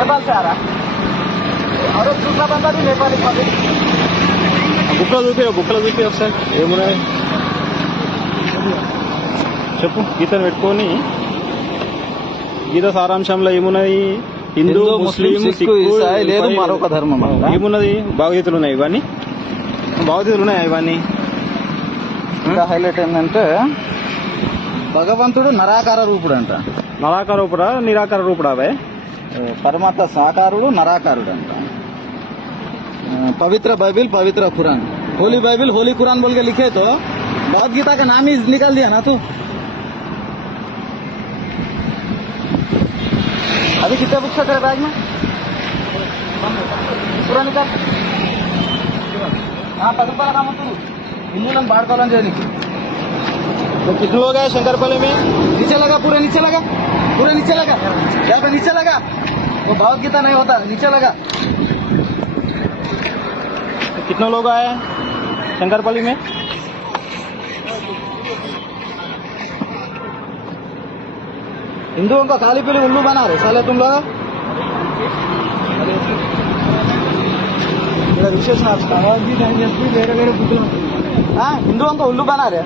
नेपाल से आ रहा और एक दूसरा बंदा भी नेपाली पब्लिक। బుక్కలు చూపి ఒకసారి ఏమున్నాయి చెప్పు. గీతను పెట్టుకొని గీత సారాంశంలో ఏమున్నది? హిందూ, ముస్లిం, సిక్కు, ఇసాయి లేదు మరొక ధర్మం ఏమున్నది? భావగీతలు ఉన్నాయి. ఇవన్నీ భావగీతలు ఉన్నాయా? ఇవన్నీ ఇంకా హైలైట్ ఏంటంటే భగవంతుడు నరాకార రూపుడు అంట. నరాకార రూపుడా నిరాకార రూపుడా? అవే పరమాత్మ సాకారుడు నరాకారుడు అంట. पवित्र बाइबिल पवित्र कुरान, होली बाइबिल होली कुरान बोल के लिखे तो भगवद गीता का नाम ही निकाल दिया ना तू। अभी कितने बुक्स है तेरे बैग में? पूरा निकाल। हाँ पकड़ काम तू हिंदू लोग बाढ़ कॉलोन जाने की। तो कितने लोग हैं शंकरपल्ली में? नीचे लगा, पूरे नीचे लगा, पूरे नीचे लगा, यहाँ पे नीचे लगा। वो भगवद गीता नहीं होता, नीचे लगा। कितने लोग आए शंकरपल्ली में? हिंदुओं को खाली पीली उल्लू बना रहे साले तुम लोग। विशेष हाँ, हिंदुओं को उल्लू बना रहे।